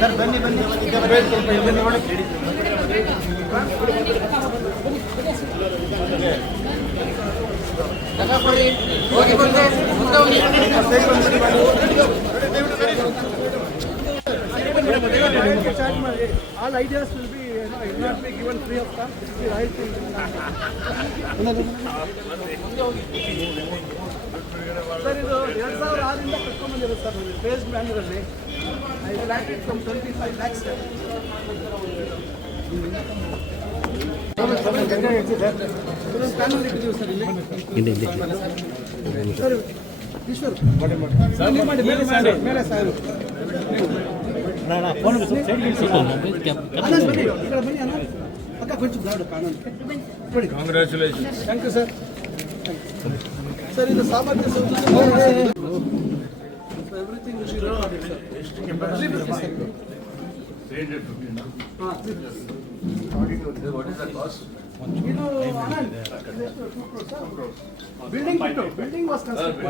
Sir ಬನ್ನಿ ಬನ್ನಿ all ideas will be, it will not be given free of cost. It will be right in. Sir, ಇದು 2006 ಇಂದ ಕರ್ಕೊಂಡು ಬಂದಿರೋದು sir face ಬ್ಯಾನರಲ್ಲಿ. I started from 25 lakhs. Sir Eshwar ಮೇಲೆ ಸಾರು ಅಕ್ಕ కొంచెం ಬ್ಲಾಡ್ ಕಾಣೋದು. Congratulation. Thank you sir. Sir ಇದು ಸಾಮರ್ಥ್ಯ everything building was constructed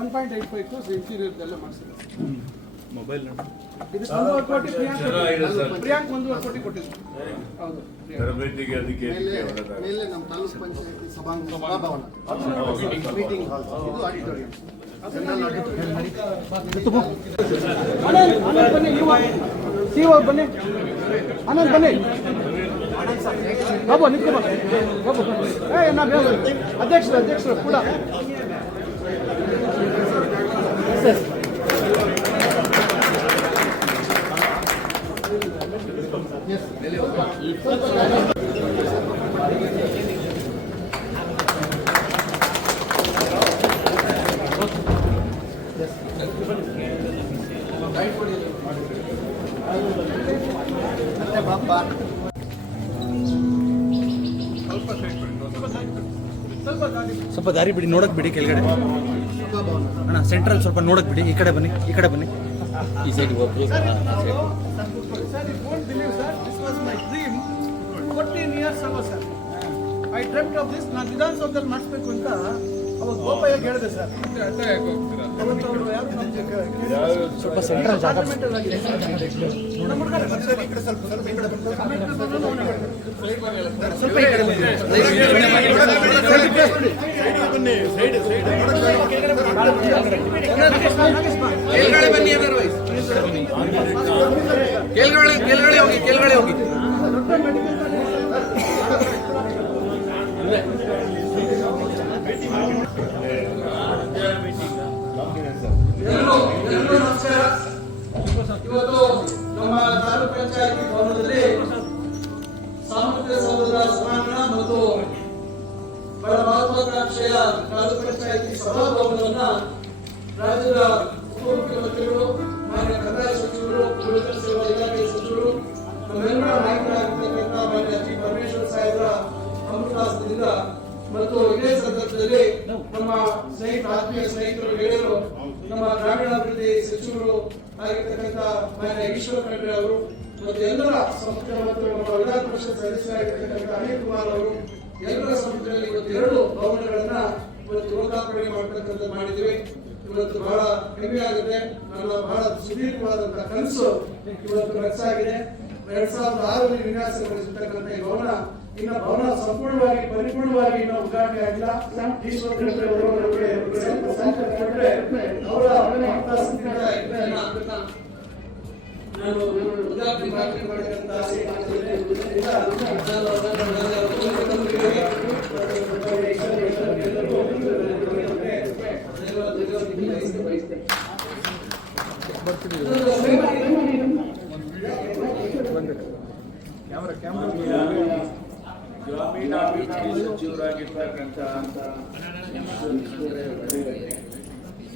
1.85 crores interior ಎಲ್ಲ ಮಾಡಿಸಿದ್ರು. ಮೊಬೈಲ್ ಇದು 1 ಕೋಟಿ ಪ್ರಿಯಾಂಕ್ 1 ಕೋಟಿ ಕೊಟ್ಟಿದ್ರು. ಹೌದು ತರಬೇತಿಗೆ ಅದಕ್ಕೆ ಮೇಲೆ ನಮ್ಮ ತಾಲೂಕು ಪಂಚಾಯತಿ ಸಭಾಭವನ ಮೀಟಿಂಗ್ ಹಾಲ್ ಇದು ಆಡಿಟೋರಿಯಂ ಜನರಲ್ ಆಡಿಟೋರಿಯಂ. ಆನಂದ್ ಬನ್ನಿ ಸಿಒ ಬನ್ನಿ ಆನಂದ್ ಬನ್ನಿ ಬಾಬು ನಿಂತ್ಕೊ ಬಾಬು ಅಧ್ಯಕ್ಷರು ಕೂಡ ಸ್ವಲ್ಪ ದಾರಿ ಬಿಡಿ, ನೋಡಕ್ ಬಿಡಿ ಕೆಳಗಡೆ ಅಣ್ಣ. ಸೆಂಟ್ರಲ್ ಸ್ವಲ್ಪ ನೋಡಕ್ ಬಿಡಿ. ಈ ಕಡೆ ಬನ್ನಿ ಈ ಸೈಡ್ ಹೋಗಿ. Sir, you won't believe, sir, this was my dream 14 years ago, sir. I dreamt of this. ನಾನು ವಿಧಾನಸೌಧದಲ್ಲಿ ಮಾಡಿಸ್ಬೇಕು ಅಂತ ಅವಾಗ ಗೋಪಯ್ಯ ಹೇಳಿದೆ ಸರ್. ಅವತ್ತು ಅವರು ಯಾರು ಸ್ವಲ್ಪ ಸೆಂಟ್ರಲ್ ಜಾಗ ಕೆಳಗಡೆ ಹೋಗಿ ಇವತ್ತು ನಮ್ಮ ತಾಲೂಕು ಪಂಚಾಯತಿ ಭವನದಲ್ಲಿ ಸಾಮರ್ಥ್ಯ ಸೌಧದ ಸಭಾಂಗಣ ಮತ್ತು ಬಹಳ ಮಹತ್ವಾಕಾಂಕ್ಷೆಯ ತಾಲೂಕು ಪಂಚಾಯತಿ ಸಭಾಭವನವನ್ನ ರಾಜ್ಯದ ಉಪಮುಖ್ಯಮಂತ್ರಿಗಳು, ಮಾನ್ಯ ಕಂದಾಯ ಸಚಿವರು, ಯುವಜನ ಸೇವಾ ಇಲಾಖೆ ಸಚಿವರು, ನಮ್ಮೆಲ್ಲರ ನಾಯಕರಾಗಿರ್ತಕ್ಕಂಥ ಮಾನ್ಯ ಜಿ ಪರಮೇಶ್ವರ್ ಸಾಹೇಬರ ಅಮೃತಾಸ್ತ್ರದಿಂದ ಮತ್ತು ಇದೇ ಸಂದರ್ಭದಲ್ಲಿ ನಮ್ಮ ಆತ್ಮೀಯ ಸ್ನೇಹಿತರು ಹೇಳಿದರು, ನಮ್ಮ ಗ್ರಾಮೀಣಾಭಿವೃದ್ಧಿ ಸಚಿವರು ಆಗಿರ್ತಕ್ಕಂಥ ಮಾನ್ಯ ಈಶ್ವರ ಖಂಡ್ರೆ ಅವರು ಮತ್ತು ಎಲ್ಲರ ಸಂಸ್ಥೆ ಮತ್ತು ನಮ್ಮ ವಿಧಾನ ಪರಿಷತ್ ಸದಸ್ಯರಾಗಿರ್ತಕ್ಕಂಥ ಅನಿಲ್ ಕುಮಾರ್ ಅವರು ಎಲ್ಲರ ಸಂಸ್ಥೆಯಲ್ಲಿ ಇವತ್ತು 2 ಭವನಗಳನ್ನ ಇವತ್ತು ಲೋಕಾರ್ಪಣೆ ಮಾಡತಕ್ಕಂಥ ಮಾಡಿದ್ದೀವಿ. ಇವತ್ತು ಬಹಳ ಹೆಮ್ಮೆ ಆಗುತ್ತೆ. ನನ್ನ ಬಹಳ ಸುದೀರ್ಘವಾದಂತಹ ಕನಸು ಇವತ್ತು ನನಸಾಗಿದೆ. 2006ರಲ್ಲಿ ವಿನ್ಯಾಸಗೊಳಿಸಿರ್ತಕ್ಕಂಥ ಈ ಭವನ ಇನ್ನು ಭವನ ಸಂಪೂರ್ಣವಾಗಿ ಪರಿಪೂರ್ಣವಾಗಿ ಇನ್ನು ಉದ್ಘಾಟನೆ ಆಗಿಲ್ಲ. ಈಶ್ವರ ಖಂಡ್ರೆ ಅವರ ನಾನು ಉದ್ಘಾಟನೆ ಮಾಡಬೇಕಂತ ಆಸೆ ಮಾಡ್ತಿದ್ದೇನೆ. ಗ್ರಾಮೀಣಾಭಿವೃದ್ಧಿ ಸಚಿವರಾಗಿರ್ತಕ್ಕಂಥ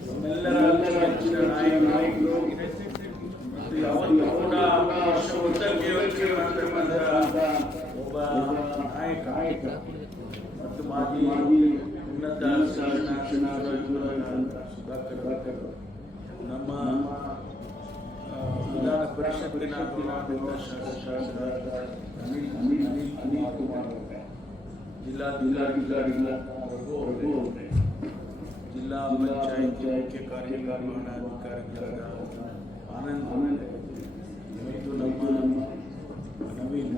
ನಮ್ಮೆಲ್ಲರ ನೆಚ್ಚಿನ ನಾಯಕರು ಮತ್ತು ಯಾವತ್ತೂ ಕೂಡ ಅವಕಾಶ ಉದ್ದಕ್ಕೆ ಮಾಡ್ತಕ್ಕಂಥ ಒಬ್ಬ ನಾಯಕ ಮತ್ತು ಮಾಜಿ ಉನ್ನತ ಶಿಕ್ಷಣ ಸುಧಾಕರ್ ನಮ್ಮ ವಿಧಾನ ಪರಿಷತ್ತಿನ ಶಾಸಕ ಅನಿಲ್ ಕುಮಾರ್ ಜಿಲ್ಲಾಧಿಕಾರಿಗಳಿಗೂ ಜಿಲ್ಲಾ ಪಂಚಾಯಿತಿ ಮುಖ್ಯ ಕಾರ್ಯನಿರ್ವಹಣಾಧಿಕಾರಿಗಳಾದ ಆನಂದ್ ಮತ್ತು ನಮ್ಮ ನವೀನ್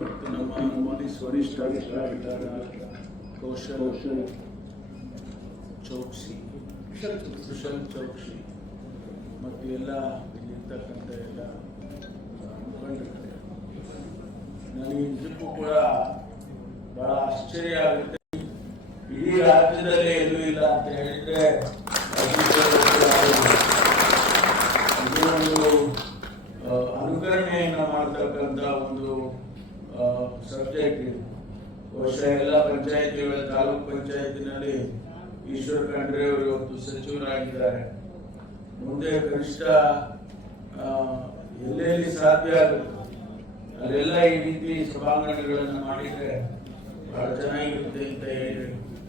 ಮತ್ತು ನಮ್ಮ ಪೊಲೀಸ್ ವರಿಷ್ಠರಾಗಿದ್ದ ಕೌಶಲ್ ಚೌಕ್ಸಿ ಕುಶಲ್ ಚೌಕ್ಸಿ ಮತ್ತು ಎಲ್ಲ ಇಲ್ಲಿರ್ತಕ್ಕಂಥ ಎಲ್ಲ ಮುಖಂಡರು ನನಗೆ ನಿಜಕ್ಕೂ ಕೂಡ ಬಹಳ ಆಶ್ಚರ್ಯ ಆಗುತ್ತೆ. ಇಡೀ ರಾಜ್ಯದಲ್ಲಿ ಎಲ್ಲೂ ಇಲ್ಲ ಅಂತ ಹೇಳಿದ್ರೆ ಇದೊಂದು ಅನುಕರಣೆಯನ್ನು ಮಾಡತಕ್ಕಂಥ ಒಂದು ಸಬ್ಜೆಕ್ಟ್ ಇದು. ಬಹುಶಃ ಎಲ್ಲ ಪಂಚಾಯತಿಗಳ ತಾಲೂಕ್ ಪಂಚಾಯತಿನಲ್ಲಿ ಈಶ್ವರ್ ಖಂಡ್ರೆ ಅವರು ಇವತ್ತು ಸಚಿವರಾಗಿದ್ದಾರೆ. ಮುಂದೆ ಕನಿಷ್ಠ ಎಲ್ಲೆಲ್ಲಿ ಸಾಧ್ಯ ಆಗುತ್ತೆ ಅಲ್ಲೆಲ್ಲ ಈ ರೀತಿ ಸಭಾಂಗಣಗಳನ್ನು ಮಾಡಿದ್ರೆ ಬಹಳ ಚೆನ್ನಾಗಿರುತ್ತೆ ಅಂತ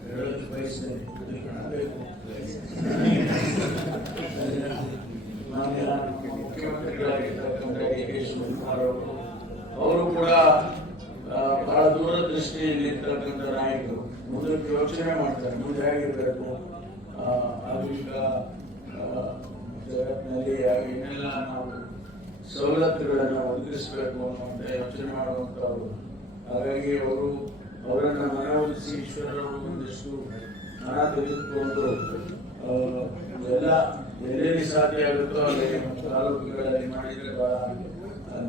ಹೇಳೋದು ಬಯಸ್ತೇನೆ. ಮುಖ್ಯಮಂತ್ರಿಗಳಾಗಿರ್ತಕ್ಕಂಥ ಡಿ ಕೆ ಶಿವಕುಮಾರ್ ಅವರು ಕೂಡ ಬಹಳ ದೂರದೃಷ್ಟಿಯಲ್ಲಿರ್ತಕ್ಕಂಥ ನಾಯಕರು. ಮುಂದಕ್ಕೆ ಯೋಚನೆ ಮಾಡ್ತಾರೆ, ಮುಂದೆ ಹೇಗಿರಬೇಕು, ಆಧುನಿಕ ಜಗತ್ತಿನಲ್ಲಿ ಇನ್ನೆಲ್ಲ ನಾವು ಸವಲತ್ತುಗಳನ್ನು ಒದಗಿಸಬೇಕು ಅನ್ನುವಂಥ ಯೋಚನೆ ಮಾಡುವಂಥವ್ರು. ಹಾಗಾಗಿ ಅವರನ್ನು ಮನವೊಲಿಸಿ ಈಶ್ವರರು ಒಂದಿಷ್ಟು ಹಣ ತೆಗೆದುಕೊಂಡು ಎಲ್ಲ ಎಲ್ಲೆಲ್ಲಿ ಸಾಧ್ಯ ಆಗುತ್ತೋ ಅಲ್ಲಿ ತಾಲೂಕುಗಳಲ್ಲಿ ಮಾಡಿದ್ರೆ ಬಹಳ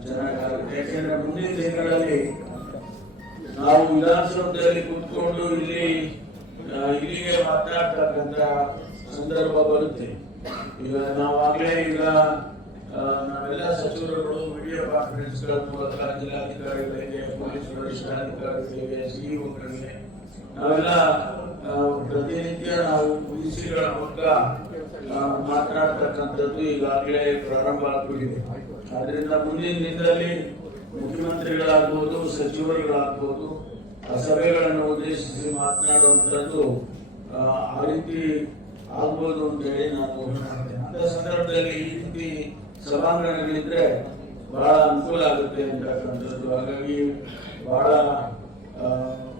ಚೆನ್ನಾಗಾಗುತ್ತೆ. ಯಾಕೆಂದ್ರೆ ಮುಂದಿನ ದಿನಗಳಲ್ಲಿ ನಾವು ವಿಧಾನಸೌಧದಲ್ಲಿ ಕೂತ್ಕೊಂಡು ಇಲ್ಲಿಗೆ ಮಾತನಾಡ್ತಕ್ಕಂಥ ಸಂದರ್ಭ ಬರುತ್ತೆ. ಈಗ ನಾವಾಗಲೇ ನಾವೆಲ್ಲ ಸಚಿವರುಗಳು ವಿಡಿಯೋ ಕಾನ್ಫರೆನ್ಸ್ಗಳ ಮೂಲಕ ಜಿಲ್ಲಾಧಿಕಾರಿಗಳಿಗೆ, ಪೊಲೀಸ್ ವರಿಷ್ಠಾಧಿಕಾರಿಗಳಿಗೆ, ಸಿಇಒಗಳಿಗೆ ನಾವೆಲ್ಲ ಪ್ರತಿನಿತ್ಯ ನಾವು ವಿಸಿಗಳ ಮೂಲಕ ಮಾತನಾಡ್ತಕ್ಕಂಥದ್ದು ಈಗಾಗಲೇ ಪ್ರಾರಂಭ ಆಗ್ಬಿಟ್ಟಿದೆ. ಆದ್ರಿಂದ ಮುಂದಿನ ದಿನದಲ್ಲಿ ಮುಖ್ಯಮಂತ್ರಿಗಳಾಗ್ಬೋದು, ಸಚಿವರುಗಳಾಗ್ಬೋದು ಆ ಸಭೆಗಳನ್ನು ಉದ್ದೇಶಿಸಿ ಮಾತನಾಡುವಂಥದ್ದು ಆ ರೀತಿ ಆಗ್ಬೋದು ಅಂತ ಹೇಳಿ ನಾನು ಮಾಡ್ತೇನೆ. ಅಂತ ಸಂದರ್ಭದಲ್ಲಿ ಈ ರೀತಿ ಸಭಾಂಗಣಗಳಿದ್ರೆ ಬಹಳ ಅನುಕೂಲ ಆಗುತ್ತೆ ಅಂತಕ್ಕಂಥದ್ದು. ಹಾಗಾಗಿ ಬಹಳ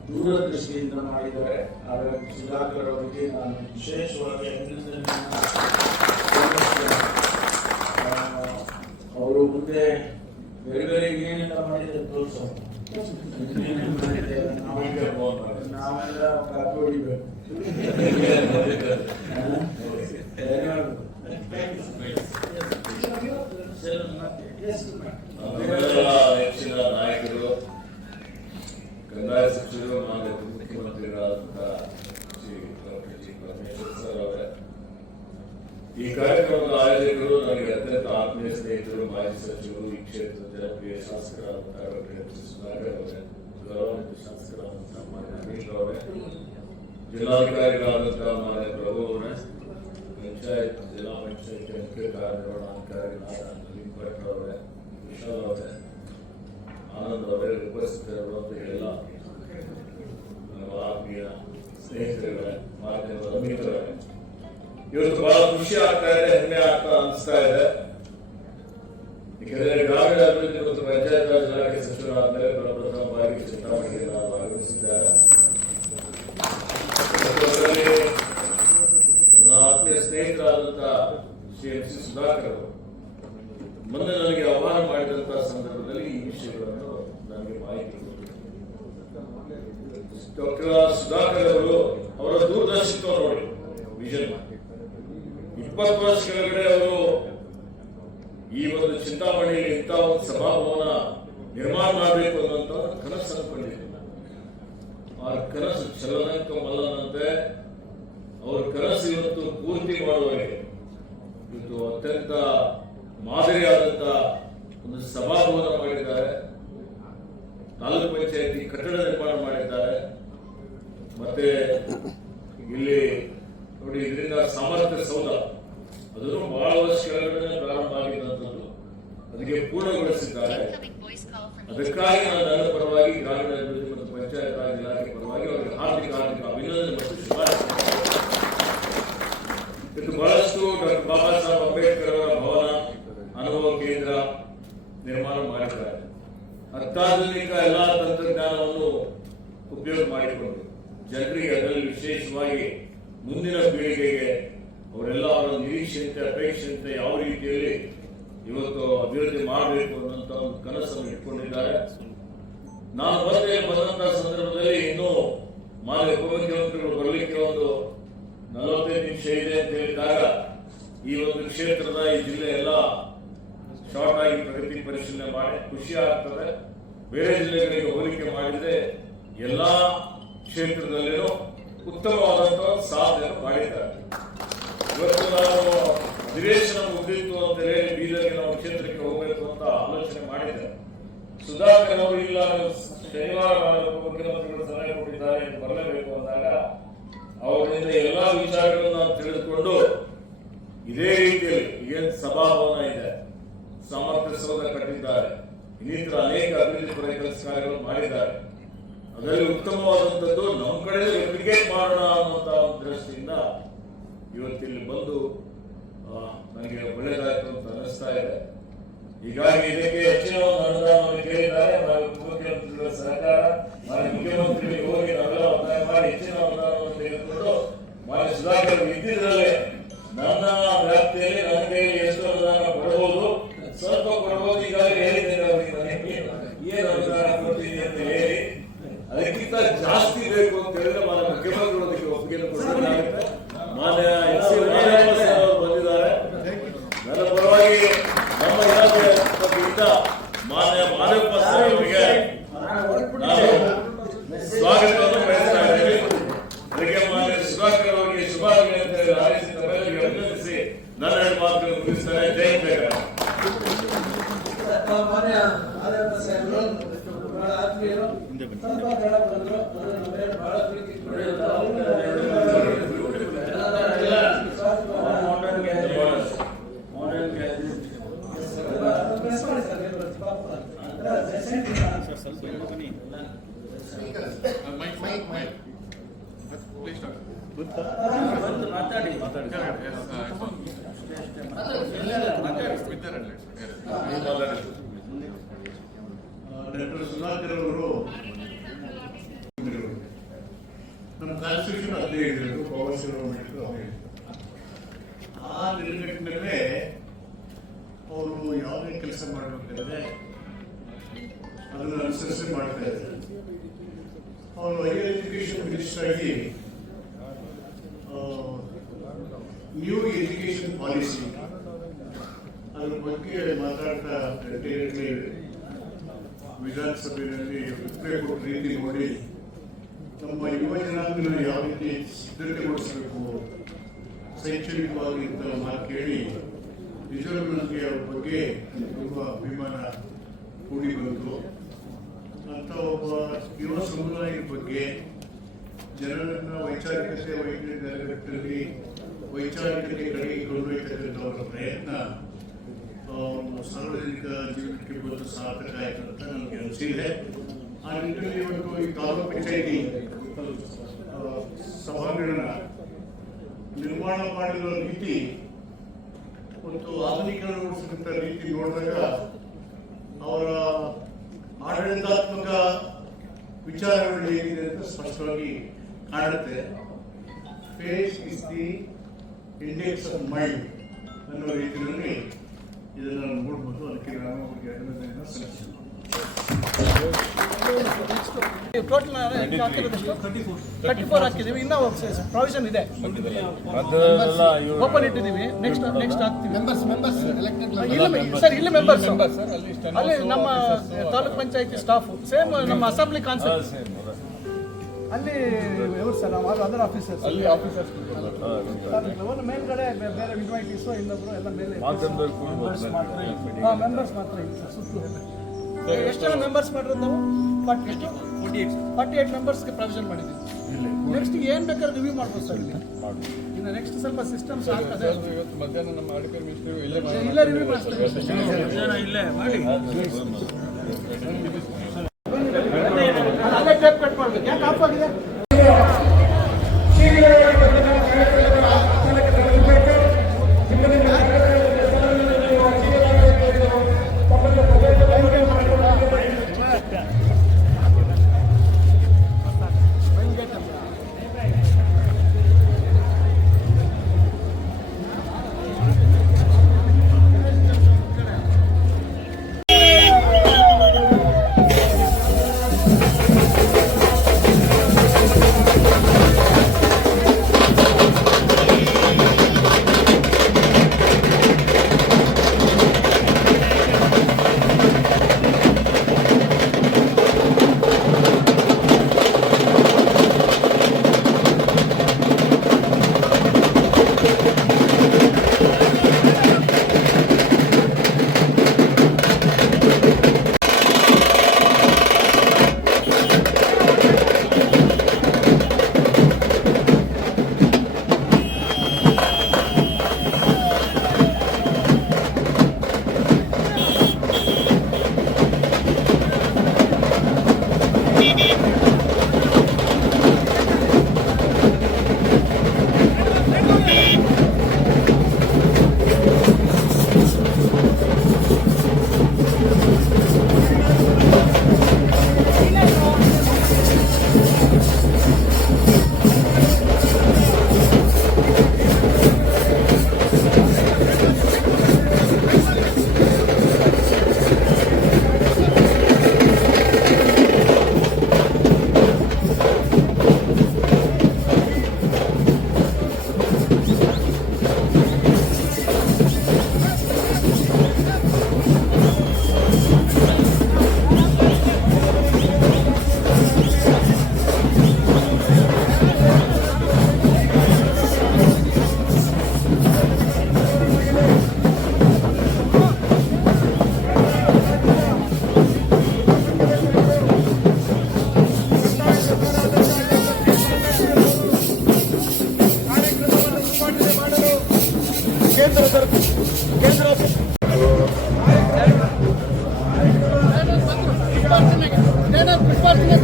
ದೂರದೃಷ್ಟಿಯಿಂದ ಮಾಡಿದ್ದಾರೆ. ಹಾಗಾಗಿ ಸುಧಾಕರ್ ಅವರಿಗೆ ನಾನು ವಿಶೇಷವಾಗಿ ಅವರು ಮುಂದೆ ಬೇರೆ ಬೇರೆ ಏನೆಲ್ಲ ಮಾಡಿದ್ದಾರೆ ತೋರಿಸೋದು. ನಾವೆಲ್ಲ ಕಾಪಿ ಹೊಡಿಬೇಕು. ಹೆಚ್ಚಿನ ನಾಯಕರು, ಕಂದಾಯ ಸಚಿವರು, ಮಾನ್ಯ ಮುಖ್ಯಮಂತ್ರಿಗಳಾದಂತಹ Shri doctor G Parameshwar sir ಅವರೇ, ಈ ಕಾರ್ಯಕ್ರಮದ ಆಯೋಜಕರು ನನಗೆ ಅತ್ಯಂತ ಆತ್ಮೀಯ ಸ್ನೇಹಿತರು, ಮಾಜಿ ಸಚಿವರು, ಈ ಕ್ಷೇತ್ರದ ಜನಪ್ರಿಯ ಶಾಸಕರಾದಂತಹ ಡಾಕ್ಟರ್ ಎಂ ಸಿ ಸುಧಾಕರ್ ಅವರೇ, ಗೌರವಾನ್ವಿತ ಶಾಸಕರಾದಂತಹ ಮಾನ್ಯ ಅನಿಲ್ ಅವರೇ, ಜಿಲ್ಲಾಧಿಕಾರಿಗಳಾದಂತಹ ಮಾನ್ಯ ಪ್ರಭು ಅವರೇ, ಜಿಲ್ಲಾ ಪಂಚಾಯತ್ ಮುಖ್ಯ ಕಾರ್ಯನಿರ್ವಹಣಾಧಿಕಾರಿಗಳಾದ ನವೀನ್ ಭಟ್ ಅವರೇ, ವಿಶಾಲ್ ಅವರೇ, ಆನಂದ್ ಅವರೇ, ಉಪಸ್ಥಿತರು ಅಂತ ಎಲ್ಲ ನಮ್ಮ ಆತ್ಮೀಯ ಸ್ನೇಹಿತರುಗಳೇ, ಮಾಧ್ಯಮದ ಮಿತ್ರರೇ, ಇವತ್ತು ಬಹಳ ಖುಷಿ ಆಗ್ತಾ ಇದೆ, ಹೆಮ್ಮೆ ಆಗ್ತಾ ಅನಿಸ್ತಾ ಇದೆ. ಯಾಕೆಂದರೆ ಗ್ರಾಮೀಣಾಭಿವೃದ್ಧಿ ಮತ್ತು ಪಂಚಾಯತ್ ರಾಜ್ ಇಲಾಖೆ ಸಚಿವರಾದ ಪ್ರಪ್ರಥಮ ಬಾರಿಗೆ ಚಿಂತಾಮಣಿಗೆ ನಾವು ಆಗಮಿಸಿದ್ದಾರೆ. ಆತ್ಮೀಯ ಸ್ನೇಹಿತರಾದಂತಹ ಶ್ರೀ ಎಂ ಸಿ ಸುಧಾಕರ್ ಅವರು ಮೊನ್ನೆ ನನಗೆ ಆಹ್ವಾನ ಮಾಡಿದಂತಹ ಸಂದರ್ಭದಲ್ಲಿ ಈ ವಿಷಯಗಳನ್ನು ನನಗೆ ಮಾಹಿತಿ ಕೊಟ್ಟರು. ಡಾಕ್ಟರ್ ಸುಧಾಕರ್ ಅವರು ಅವರ ದೂರದರ್ಶಿತ್ವ ನೋಡಿ, ವಿಷನ್ 20 ವರ್ಷ ಕೆಳಗಡೆ ಅವರು ಈ ಒಂದು ಚಿಂತಾಮಣಿಯಲ್ಲಿ ಇಂಥ ಒಂದು ಸಭಾಭವನ ನಿರ್ಮಾಣ ಮಾಡಬೇಕು ಅನ್ನೋಂಥ ಕನಸು ಅಂದ್ಕೊಂಡಿದ್ರು. ಆ ಕನಸು ಚಲನಂಕ ಮಲ್ಲನಂತೆ ಅವರ ಕನಸು ಇವತ್ತು ಪೂರ್ತಿ ಮಾಡುವವರೆಗೆ ಇವತ್ತು ಅತ್ಯಂತ ಮಾದರಿಯಾದಂತ ಒಂದು ಸಭಾಭವನ ಮಾಡಿದ್ದಾರೆ, ತಾಲೂಕು ಪಂಚಾಯತಿ ಕಟ್ಟಡ ನಿರ್ಮಾಣ ಮಾಡಿದ್ದಾರೆ. ಮತ್ತೆ ಇಲ್ಲಿ ನೋಡಿ ಇದರಿಂದ ಸಾಮರ್ಥ್ಯ ಸೌಧ ಅದನ್ನು ಬಹಳ ವರ್ಷ ಕೆಳಗಡೆ ಪ್ರಾರಂಭ ಆಗಿದ್ದಂಥದ್ದು, ಅದಕ್ಕೆ ಪೂರ್ಣಗೊಳಿಸಿದ್ದಾರೆ. ಅದಕ್ಕಾಗಿ ನಾನು ನನ್ನ ಪರವಾಗಿ ಗ್ರಾಮೀಣಾಭಿವೃದ್ಧಿ ಮತ್ತು ಪಂಚಾಯತ್ ರಾಜ್ ಇಲಾಖೆ ಪರವಾಗಿ ಅವರಿಗೆ ಹಾರ್ದಿಕ ಅಭಿನಂದನೆ ಮತ್ತು ಶುಭಾಶಯ. ಇದು ಬಹಳಷ್ಟು ಡಾಕ್ಟರ್ ಬಾಬಾ ಸಾಹೇಬ್ ಅಂಬೇಡ್ಕರ್ ಅವರ ಭವನ ಅನುಭವ ಕೇಂದ್ರ ನಿರ್ಮಾಣ ಮಾಡಿದ್ದಾರೆ. ಅತ್ಯಾಧುನಿಕ ಎಲ್ಲಾ ತಂತ್ರಜ್ಞಾನವನ್ನು ಉಪಯೋಗ ಮಾಡಿಕೊಂಡು ಜನರಿಗೆ, ಅದರಲ್ಲಿ ವಿಶೇಷವಾಗಿ ಮುಂದಿನ ಪೀಳಿಗೆಗೆ ಅವರೆಲ್ಲ ಅವರ ನಿರೀಕ್ಷೆಯಂತೆ ಅಪೇಕ್ಷೆಯಂತೆ ಯಾವ ರೀತಿಯಲ್ಲಿ ಇವತ್ತು ಅಭಿವೃದ್ಧಿ ಮಾಡಬೇಕು ಅನ್ನೋಂಥ ಒಂದು ಕನಸನ್ನು ಇಟ್ಕೊಂಡಿದ್ದಾರೆ. ನಾನು ಬಂದಂತಹ ಸಂದರ್ಭದಲ್ಲಿ ಇನ್ನೂ ಮಾನ್ಯ ಉಪಮುಖ್ಯಮಂತ್ರಿಗಳು ಬರಲಿಕ್ಕೆ ಒಂದು 45 ನಿಮಿಷ ಇದೆ ಅಂತ ಹೇಳಿದಾಗ ಈ ಒಂದು ಕ್ಷೇತ್ರದ ಈ ಜಿಲ್ಲೆ ಎಲ್ಲ ಶಾರ್ಟ್ ಆಗಿ ಪ್ರಗತಿ ಪರಿಶೀಲನೆ ಮಾಡಿ ಖುಷಿ ಆಗ್ತದೆ. ಬೇರೆ ಜಿಲ್ಲೆಗಳಿಗೆ ಹೋಲಿಕೆ ಮಾಡಿದ್ರೆ ಎಲ್ಲಾ ಕ್ಷೇತ್ರದಲ್ಲಿನೂ ಉತ್ತಮವಾದಂತಹ ಸಾಧನೆ ಮಾಡಿದ್ದಾರೆ. ಇವತ್ತು ನಾನು ಅಧಿವೇಶನ ಮುಗಿದಿತ್ತು ಅಂತ ಹೇಳಿ ಬೀದರ್ಗೆ ನಾವು ಕ್ಷೇತ್ರಕ್ಕೆ ಹೋಗಬೇಕು ಅಂತ ಆಲೋಚನೆ ಮಾಡಿದ್ದೆ. ಸುಧಾಕರ್ ಅವರು ಇಲ್ಲ, ಶನಿವಾರ ಮುಖ್ಯಮಂತ್ರಿಗಳು ಸಲಹೆ ಕೊಟ್ಟಿದ್ದಾರೆ, ಬರಲೇಬೇಕು ಅಂದಾಗ ಅವರಿಂದ ಎಲ್ಲಾ ವಿಚಾರಗಳನ್ನು ನಾವು ತಿಳಿದುಕೊಂಡು ಇದೇ ರೀತಿಯಲ್ಲಿ ಏನ್ ಸಭಾಭವನ ಇದೆ, ಸಾಮರ್ಥ್ಯ ಸೌಧ ಕಟ್ಟಿದ್ದಾರೆ, ಇನ್ನಿತರ ಅನೇಕ ಅಭಿವೃದ್ಧಿ ಪರ ಕೆಲಸ ಕಾರ್ಯಗಳು ಮಾಡಿದ್ದಾರೆ. ಅದರಲ್ಲಿ ಉತ್ತಮವಾದಂಥದ್ದು ನಮ್ಮ ಕಡೆ ರೆಪ್ಲಿಕೇಟ್ ಮಾಡೋಣ ಅನ್ನುವಂತ ಒಂದು ದೃಷ್ಟಿಯಿಂದ ಇವತ್ತಿಲ್ಲಿ ಬಂದು ನನಗೆ ಒಳ್ಳೆಯದಾಯ್ತು ಅಂತ ಅನಿಸ್ತಾ ಇದೆ. ಹೀಗಾಗಿ ಇದಕ್ಕೆ ಹೆಚ್ಚಿನ ಒಂದು ಅನುದಾನವನ್ನು ಕೇಳಿದ್ದಾರೆ. ಮುಖ್ಯಮಂತ್ರಿಗಳ ಸಹಕಾರ, ಮುಖ್ಯಮಂತ್ರಿಗಳಿಗೆ ಹೋಗಿ ನಾವೆಲ್ಲ ಒತ್ತಾಯ ಮಾಡಿ ಹೆಚ್ಚಿನ ಅನುದಾನವನ್ನು ತೆಗೆದುಕೊಂಡು ಮಾನ್ಯ ಸುಧಾಕರ್ ಇದ್ದಿದ್ರಲ್ಲೇ ನನ್ನ ವ್ಯಾಪ್ತಿಯಲ್ಲಿ ನನ್ನ ಕೈಯಲ್ಲಿ ಎಷ್ಟು ಅನುದಾನ ಕೊಡಬಹುದು, ಸ್ವಲ್ಪ ಕೊಡಬಹುದು. ಈಗಾಗಲೇ ಹೇಳಿದ್ದೇನೆ ಅವರಿಗೆ ಏನು ಅನುದಾನ ಕೊಡ್ತೀನಿ ಅಂತ ಹೇಳಿ, ಅದಕ್ಕಿಂತ ಜಾಸ್ತಿ ಬೇಕು ಅಂತ ಹೇಳಿದ್ರೆ ಮಾನ್ಯ ಮುಖ್ಯಮಂತ್ರಿಗಳು ಅದಕ್ಕೆ ಒಪ್ಪಿಗೆ ಕೊಡಬೇಕಾಗುತ್ತೆ. ಮಾನ್ಯ ಎಸ್ ಅವರು ಬಂದಿದ್ದಾರೆ. ನನ್ನ ಪರವಾಗಿ ನಮ್ಮ ಇಲಾಖೆ ಮಾನ್ಯ ಮಾನವಪ್ಪ ಸರ್ ಅವರಿಗೆ ನಾನು ಸ್ವಾಗತವನ್ನು ಬಯಸ್ತಾ ಇದ್ದೇನೆ. ಅದಕ್ಕೆ ಮಾನ್ಯ ಸುಧಾಕರ್ ಅವರಿಗೆ ಶುಭಾಶಯ ಅಂತ ಹೇಳಿ ಹಾರೈಸಿದ ಮೇಲೆ ಅಭಿನಂದಿಸಿ ನನ್ನ 2 ಮಾತುಗಳನ್ನು ಮುಗಿಸ್ತಾರೆ. ಜೈ ಬೇಕಾರೆ ಮಾನ್ಯ ಆದರ್ಶ ಸಾಹೇಬರು ಬಹಳ ಆತ್ಮೀಯರು, ಸ್ವಲ್ಪ ತಡ ಬಂದ್ರು, ಅದನ್ನು ಬೇರೆ ಬಹಳ ಪ್ರೀತಿ ಡಾಕ್ಟರ್ ಸುಧಾಕರ್ ಅವರು ನಮ್ಮ ಕಾನ್ಸ್ಟಿಟ್ಯೂಷನ್ 15 ಪವರ್ ಕಿಲೋಮೀಟರ್ ಆ ನಿರ್ಗಟ್ಟಿನಲ್ಲೇ ಅವರು ಯಾವುದೇ ಕೆಲಸ ಮಾಡಬೇಕಾದ್ರೆ ಅದನ್ನು ಅನುಸರಿಸಿ ಮಾಡ್ತಾ ಇದ್ದಾರೆ. ಅವರು ಹೈಯರ್ ಎಜುಕೇಶನ್ ಮಿನಿಸ್ಟರ್ ಆಗಿ ನ್ಯೂ ಎಜುಕೇಶನ್ ಪಾಲಿಸಿ ಅದ್ರ ಬಗ್ಗೆ ಮಾತಾಡ್ತಾ ವಿಧಾನಸಭೆಯಲ್ಲಿ ಉತ್ತರ ಕೊಟ್ಟ ರೀತಿ ನೋಡಿ ನಮ್ಮ ಯುವ ಜನಾಂಗನ ಯಾವ ರೀತಿ ಸಿದ್ಧತೆಗೊಳಿಸಬೇಕು ಶೈಕ್ಷಣಿಕವಾಗಿ ಅಂತ ಮಾತು ಕೇಳಿ ನಿಜವಾಗ್ಲೂ ನನಗೆ ಅವ್ರ ಬಗ್ಗೆ ತುಂಬ ಅಭಿಮಾನ ಕೂಡಿ ಬಂತು. ಅಂತ ಒಬ್ಬ ಯುವ ಸಮುದಾಯದ ಬಗ್ಗೆ ಜನರನ್ನ ವೈಚಾರಿಕತೆ ನೆಲೆಗಟ್ಟಲ್ಲಿ ವೈಚಾರಿಕತೆ ಕಡೆಗೆ ಕೊಂಡೊಯ್ತಕ್ಕಂಥ ಅವರ ಪ್ರಯತ್ನ ಸಾರ್ವಜನಿಕ ಜೀವನಕ್ಕೆ ಬಂದು ಸಾರ್ಥಕ ಆಯಿತು ಅಂತ ನನಗೆ ಅನಿಸಿದೆ. ಆ ನಿಟ್ಟಿನಲ್ಲಿ ಇವತ್ತು ಈ ತಾಲೂಕು ಪಂಚಾಯಿತಿ ಸಭಾಂಗಣ ನಿರ್ಮಾಣ ಮಾಡಿರೋ ರೀತಿ ಮತ್ತು ಆಧುನೀಕರಣಗೊಳಿಸಿದಂಥ ರೀತಿ ನೋಡಿದಾಗ ಅವರ ಆಡಳಿತಾತ್ಮಕ ವಿಚಾರಗಳು ಏನಿದೆ ಅಂತ ಸ್ಪಷ್ಟವಾಗಿ ಕಾಣುತ್ತೆ. Face is the index of mind ಅನ್ನೋ ರೀತಿಯಲ್ಲಿ ಇದನ್ನು ನೋಡ್ಬೋದು. ಅದಕ್ಕೆ ನಾನು ಅವರಿಗೆ ಅಭಿನಂದನೆಯನ್ನು ಸಲ್ಲಿಸ್ತೀನಿ. ಟೋಟಲ್ ಹಾಕಿರೋದಷ್ಟು 34 ಹಾಕಿದೀವಿ. ಇನ್ನೂ ಪ್ರಾವಿಷನ್ ಇದೆ, ಓಪನ್ ಇಟ್ಟಿದ್ದೀವಿ. ನೆಕ್ಸ್ಟ್ ಹಾಕ್ತೀವಿ. ಇಲ್ಲಿ ಮೆಂಬರ್ಸ್ ಅಲ್ಲಿ ನಮ್ಮ ತಾಲೂಕ್ ಪಂಚಾಯತಿ ಸ್ಟಾಫ್ ಸೇಮ್ ನಮ್ಮ ಅಸೆಂಬ್ಲಿ ಕಾನ್ಸೆಪ್ಟ್ ಅಲ್ಲಿ ಇವರು ಸರ್ ನಾವು ಅದರ್ ಆಫೀಸರ್ಸ್ ಅಲ್ಲಿ ಆಫೀಸರ್ಸ್ ಒಂದು ಮೇಲ್ಗಡೆ ಬೇರೆ ಇನ್ವೈಟೀಸು ಇನ್ನೊಬ್ರು ಎಲ್ಲ ಮೇಲೆ ಮಾಧ್ಯಮದಲ್ಲಿ ಕೂಡ ಮೆಂಬರ್ಸ್ ಮಾತ್ರ ಇಲ್ಲ ಸರ್ ಸುತ್ತಲೂ ಎಷ್ಟು ಜನ ಮೆಂಬರ್ಸ್ ಮಾಡಿರೋದು ನಾವು 48 ಮೆಂಬರ್ಸ್ಗೆ ಪ್ರಾವಿಷನ್ ಮಾಡಿದ್ದೀವಿ. ನೆಕ್ಸ್ಟ್ ಏನು ಬೇಕಾದ್ರೆ ರಿವ್ಯೂ ಮಾಡ್ಬೋದು ಸರ್ ಇಲ್ಲಿ. ಇನ್ನು ನೆಕ್ಸ್ಟ್ ಸ್ವಲ್ಪ ಸಿಸ್ಟಮ್ಸ್ ಆಗ್ತದೆ. ಇವತ್ತು ಮಧ್ಯಾಹ್ನ ನಮ್ಮ ಅಡಿಕೆ ಮಿನಿಸ್ಟ್ರಿ ಇಲ್ಲೇ ಇಲ್ಲೇ ರಿವ್ಯೂ ಮಾಡ್ತೀವಿ. ಅಲ್ಲೇ ಟೇಪ್ ಕಟ್ ಮಾಡ್ಬೇಕು. ಯಾಕೆ ಆಫ್ ಆಗಿದೆ?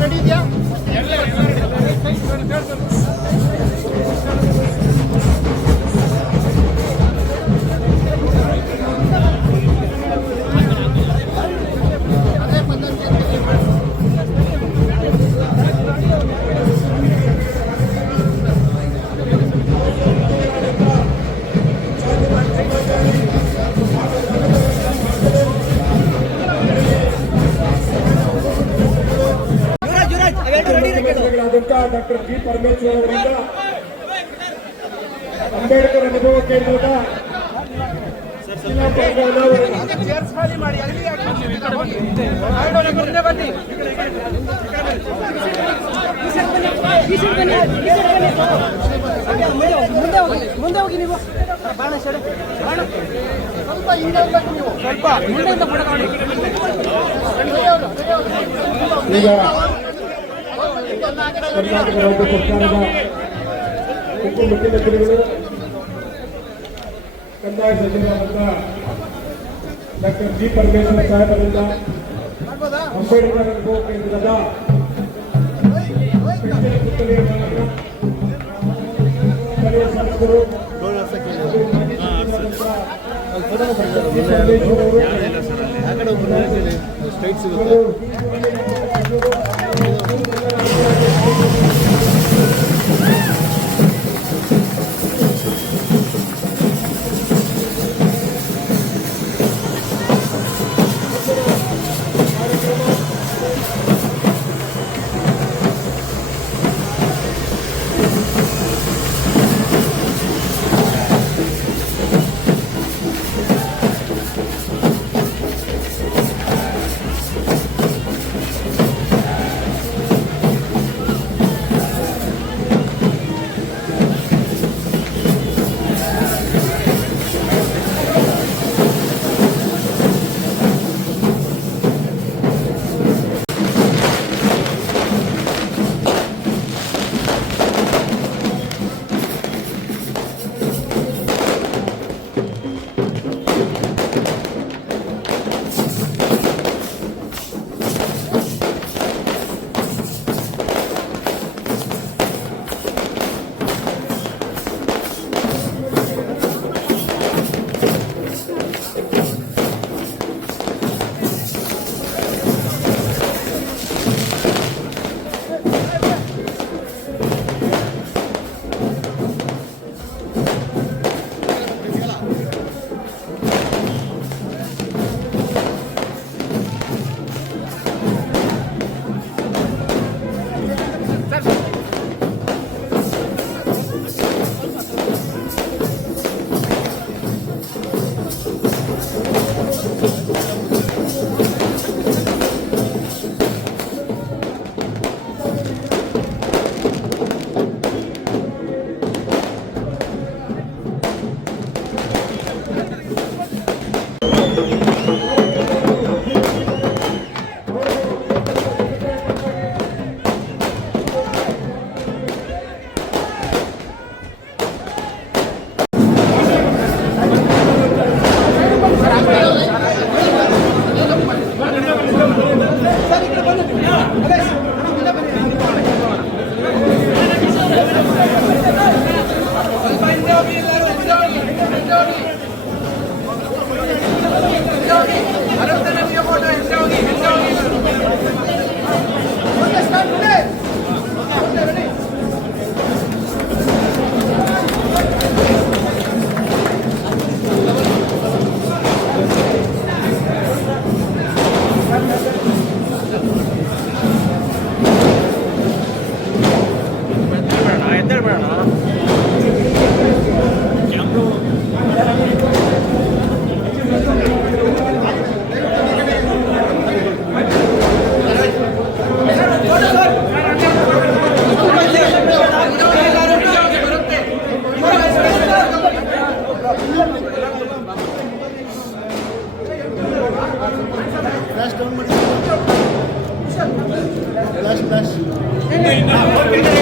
ರೆಡಿ ಇದೆಯಾ? ಡಾಕ್ಟರ್ ಜಿ ಪರಮೇಶ್ವರ್ ಅವರಿಂದ ಅಂಬೇಡ್ಕರ್ ಅನುಭವ ಕೇಂದ್ರದ ಮುಂದೆ ಹೋಗಿ ನೀವು ಸ್ವಲ್ಪ ಹಿಂದೆ ನೀವು ಸ್ವಲ್ಪ ಮುಂದೆಯಿಂದ ಈಗ ಕರ್ನಾಟಕ ರಾಜ್ಯ ಸರ್ಕಾರದ ಉಪಮುಖ್ಯಮಂತ್ರಿಗಳು ಕಂದಾಯ ಸಚಿವರಾದಂಥ ಡಾಕ್ಟರ್ ಜಿ ಪರಮೇಶ್ವರ್ ಸಾಹೇಬರಿಂದ ಅಂಬೇಡ್ಕರ್ ಅನುಭವ ಕೇಂದ್ರದ ಸ್ಥಳೀಯ ಶಾಸಕರು ಫ್ಲಾಶ್